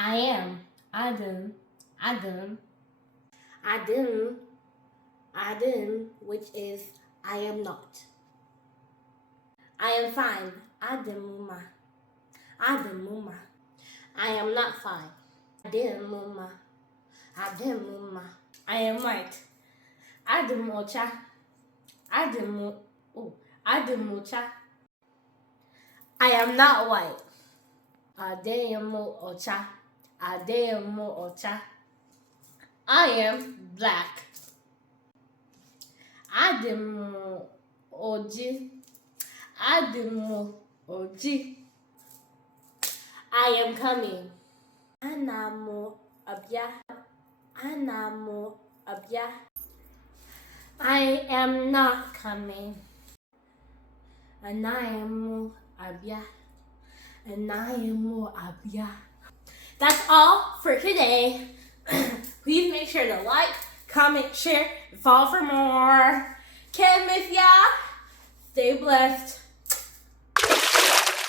I am. Adam. Adam. Adam. Adam, which is I am not. I am fine. Adamuma. Adamuma. I am not fine. Adamuma. Adamuma. I am white. Adam ocha. Adam. Oh. Adam ocha. I am not white. Ademo ocha. Ademo ocha. I am black. Ademo oji. Ademo oji. I am coming. Anamo abia. Anamo abia. I am not coming. Anayamo abia. Anayamo abia. That's all for today. Please make sure to like, comment, share, and follow for more. Can't miss ya. Stay blessed.